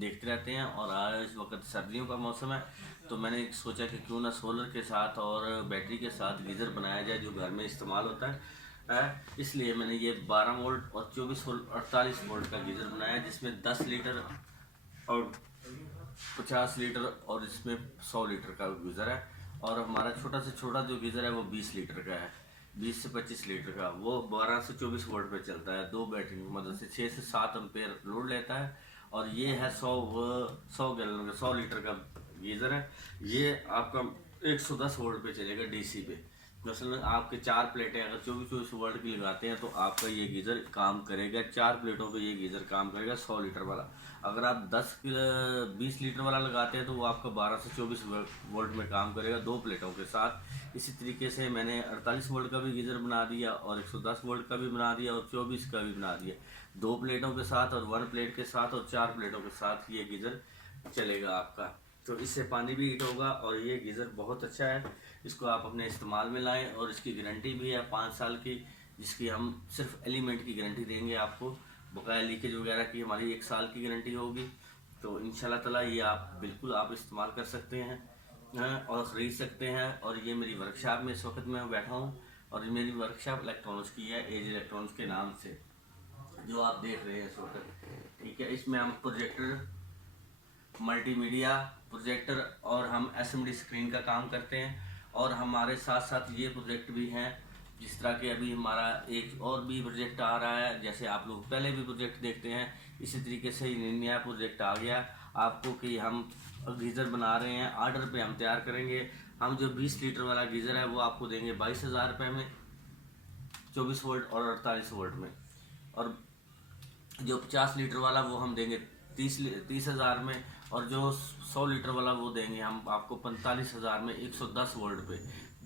देखते रहते हैं। और आज इस वक्त सर्दियों का मौसम है, तो मैंने सोचा कि क्यों ना सोलर के साथ और बैटरी के साथ गीज़र बनाया जाए जो घर में इस्तेमाल होता है। इसलिए मैंने ये 12 वोल्ट और 24 वोल्ट 48 वोल्ट का गीज़र बनाया, जिसमें 10 लीटर और 50 लीटर और इसमें 100 लीटर का गीज़र है। और हमारा छोटा से छोटा जो गीज़र है वो 20 लीटर का है, 20 से 25 लीटर का। वो 12 से 24 वोल्ट पे चलता है, दो बैटरी की मदद से 6 से 7 एम्पेयर लोड लेता है। और ये है 100 गैलन का 100 लीटर का गीज़र है। ये आपका 110 वोल्ट पे चलेगा डीसी पे। मसलन आपके 4 प्लेटें अगर 24 वोल्ट की लगाते हैं तो आपका ये गीज़र काम करेगा, 4 प्लेटों पे ये गीज़र काम करेगा 100 लीटर वाला। अगर आप 20 लीटर वाला लगाते हैं तो वो आपका 12 से 24 वोल्ट में काम करेगा, 2 प्लेटों के साथ। इसी तरीके से मैंने 48 वोल्ट का भी गीज़र बना दिया और 110 वोल्ट का भी बना दिया और 24 का भी बना दिया, 2 प्लेटों के साथ और 1 प्लेट के साथ और 4 प्लेटों के साथ ये गीज़र चलेगा आपका। तो इससे पानी भी हीट होगा और ये गीज़र बहुत अच्छा है, इसको आप अपने इस्तेमाल में लाएं। और इसकी गारंटी भी है 5 साल की, जिसकी हम सिर्फ एलिमेंट की गारंटी देंगे आपको, बकाया लीकेज वगैरह की हमारी 1 साल की गारंटी होगी। तो इंशाल्लाह ताला ये आप बिल्कुल आप इस्तेमाल कर सकते हैं और ख़रीद सकते हैं। और ये मेरी वर्कशॉप में इस वक्त मैं बैठा हूँ, और ये मेरी वर्कशॉप इलेक्ट्रॉनिक्स की है, एज इलेक्ट्रॉनिक्स के नाम से, जो आप देख रहे हैं इस वक्त। ठीक है, इसमें हम प्रोजेक्टर, मल्टीमीडिया प्रोजेक्टर और हम एसएमडी स्क्रीन का काम करते हैं। और हमारे साथ साथ ये प्रोजेक्ट भी हैं, जिस तरह के अभी हमारा एक और भी प्रोजेक्ट आ रहा है, जैसे आप लोग पहले भी प्रोजेक्ट देखते हैं, इसी तरीके से नया प्रोजेक्ट आ गया आपको कि हम गीज़र बना रहे हैं, आर्डर पे हम तैयार करेंगे। हम जो 20 लीटर वाला गीज़र है वो आपको देंगे 22,000 रुपये में, 24 वोल्ट और 48 वोल्ट में। और जो 50 लीटर वाला वो हम देंगे 30,000 में। और जो 100 लीटर वाला वो देंगे हम आपको 45,000 में, 110 वोल्ट पे।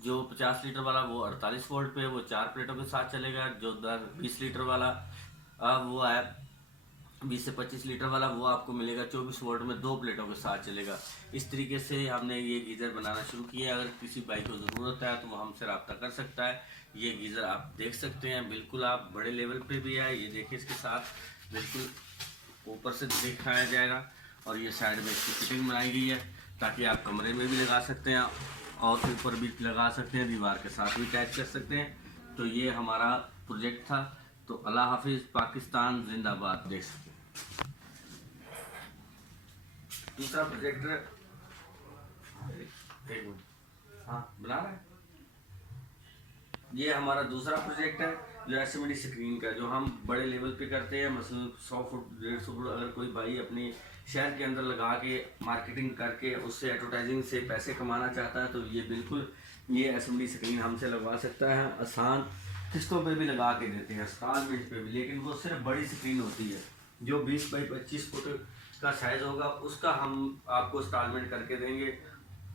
जो 50 लीटर वाला वो 48 वोल्ट पे, वो 4 प्लेटों के साथ चलेगा। जो 20 लीटर वाला वो है 20 से 25 लीटर वाला, वो आपको मिलेगा 24 वोल्ट में, 2 प्लेटों के साथ चलेगा। इस तरीके से हमने ये गीज़र बनाना शुरू किया। अगर किसी भाई को ज़रूरत है तो वो हमसे रब्ता कर सकता है। ये गीज़र आप देख सकते हैं, बिल्कुल आप बड़े लेवल पे भी है। ये देखिए, इसके साथ बिल्कुल ऊपर से दिखाया जाएगा, और ये साइड में इसकी फिटिंग बनाई गई है ताकि आप कमरे में भी लगा सकते हैं और ऊपर भी लगा सकते हैं, दीवार के साथ भी अटैच कर सकते हैं। तो ये हमारा प्रोजेक्ट था। तो अल्लाह हाफिज़, पाकिस्तान जिंदाबाद। देख सकते हैं दूसरा प्रोजेक्टर, एक मिनट, हाँ बना रहा है। ये हमारा दूसरा प्रोजेक्ट है जो एसएमडी स्क्रीन का, जो हम बड़े लेवल पे करते हैं। मसलन 100 फुट 150 फुट अगर कोई भाई अपने शहर के अंदर लगा के मार्केटिंग करके उससे एडवर्टाइजिंग से पैसे कमाना चाहता है, तो ये बिल्कुल ये एसएमडी स्क्रीन हमसे लगवा सकता है। आसान किस्तों पे भी लगा के देते हैं, इंस्टॉलमेंट पे भी, लेकिन वो सिर्फ बड़ी स्क्रीन होती है। जो 20 बाई 25 फुट का साइज़ होगा उसका हम आपको इंस्टॉलमेंट करके देंगे।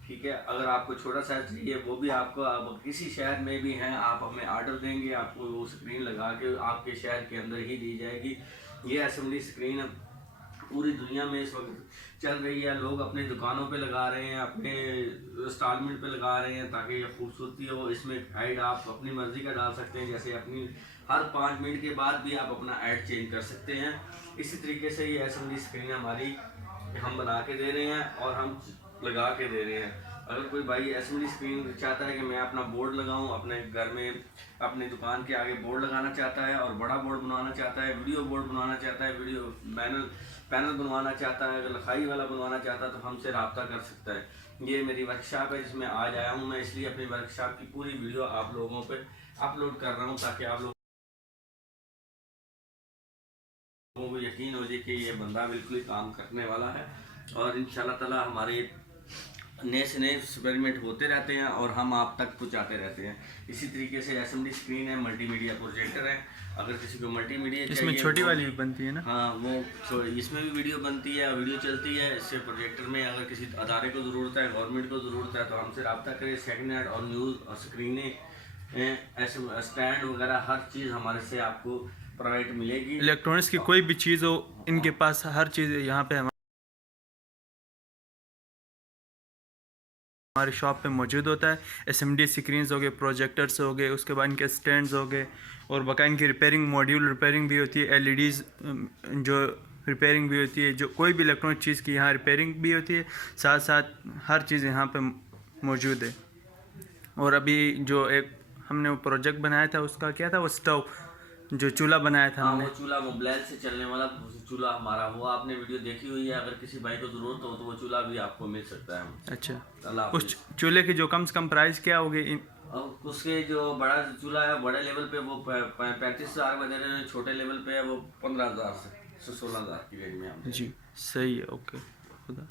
ठीक है, अगर आपको छोटा साइज चाहिए वो भी आपको, आप किसी शहर में भी हैं, आप हमें ऑर्डर देंगे, आपको वो स्क्रीन लगा के आपके शहर के अंदर ही दी जाएगी। ये असेंबली स्क्रीन पूरी दुनिया में इस वक्त चल रही है। लोग अपनी दुकानों पे लगा रहे हैं, अपने इंस्टॉलमेंट पे लगा रहे हैं, ताकि ये खूबसूरती हो। इसमें ऐड आप अपनी मर्ज़ी का डाल सकते हैं, जैसे अपनी हर 5 मिनट के बाद भी आप अपना ऐड चेंज कर सकते हैं। इसी तरीके से ये असेंबली स्क्रीन हमारी हम बना के दे रहे हैं और हम लगा के दे रहे हैं। अगर कोई भाई एसएमडी स्क्रीन चाहता है कि मैं अपना बोर्ड लगाऊं, अपने घर में अपनी दुकान के आगे बोर्ड लगाना चाहता है और बड़ा बोर्ड बनवाना चाहता है, वीडियो बोर्ड बनवाना चाहता है, वीडियो पैनल बनवाना चाहता है, अगर लिखाई वाला बनवाना चाहता है, तो हमसे रब्ता कर सकता है। ये मेरी वर्कशॉप है जिसमें आज आया हूँ मैं, इसलिए अपनी वर्कशॉप की पूरी वीडियो आप लोगों पर अपलोड कर रहा हूँ, ताकि आप लोगों को यकीन हो जाए कि ये बंदा बिल्कुल ही काम करने वाला है। और इंशाल्लाह ताला हमारे नए से नए एक्सपेरिमेंट होते रहते हैं और हम आप तक पहुंचाते रहते हैं। इसी तरीके से एसएमडी स्क्रीन है, मल्टीमीडिया प्रोजेक्टर है। अगर किसी को मल्टीमीडिया इसमें चाहिए, छोटी वाली भी बनती है ना? हाँ वो तो इसमें भी वीडियो बनती है, वीडियो चलती है। इससे प्रोजेक्टर में अगर किसी अदारे को ज़रूरत है, गवर्नमेंट को ज़रूरत है, तो हमसे रब्ता करें। सेकेंड हैंड और न्यूज़ और स्क्रीनें, ऐसे स्टैंड वगैरह हर चीज़ हमारे से आपको प्रोवाइड मिलेगी। इलेक्ट्रॉनिक्स की कोई भी चीज़ हो, इनके पास हर चीज़ यहाँ पे हमारी शॉप पे मौजूद होता है। एसएमडी स्क्रीन्स हो गए, प्रोजेक्टर्स हो गए, उसके बाद इनके स्टैंड्स हो गए, और बाकायदा इनकी रिपेयरिंग, मॉड्यूल रिपेयरिंग भी होती है। एलईडीज़ जो रिपेयरिंग भी होती है, जो कोई भी इलेक्ट्रॉनिक चीज़ की यहाँ रिपेयरिंग भी होती है, साथ साथ हर चीज़ यहाँ पे मौजूद है। और अभी जो एक हमने वो प्रोजेक्ट बनाया था उसका क्या था, वो स्टोव जो चूल्हा बनाया था हाँ, हमने। वो चूल्हा मोबाइल से चलने वाला चूल्हा हमारा, वो आपने वीडियो देखी हुई है। अगर किसी भाई को ज़रूरत हो तो वो चूल्हा भी आपको मिल सकता है हमसे। अच्छा, अल्लाह उस हाफिज़। चूल्हे की जो कम से कम प्राइस क्या होगी? अब उसके जो बड़ा चूल्हा है बड़े लेवल पे वो 35,000 में दे रहे हैं, छोटे लेवल पे है वो 15,000 से 16,000 की रेंज में हम दे रहे हैं। जी सही है, ओके, खुदा।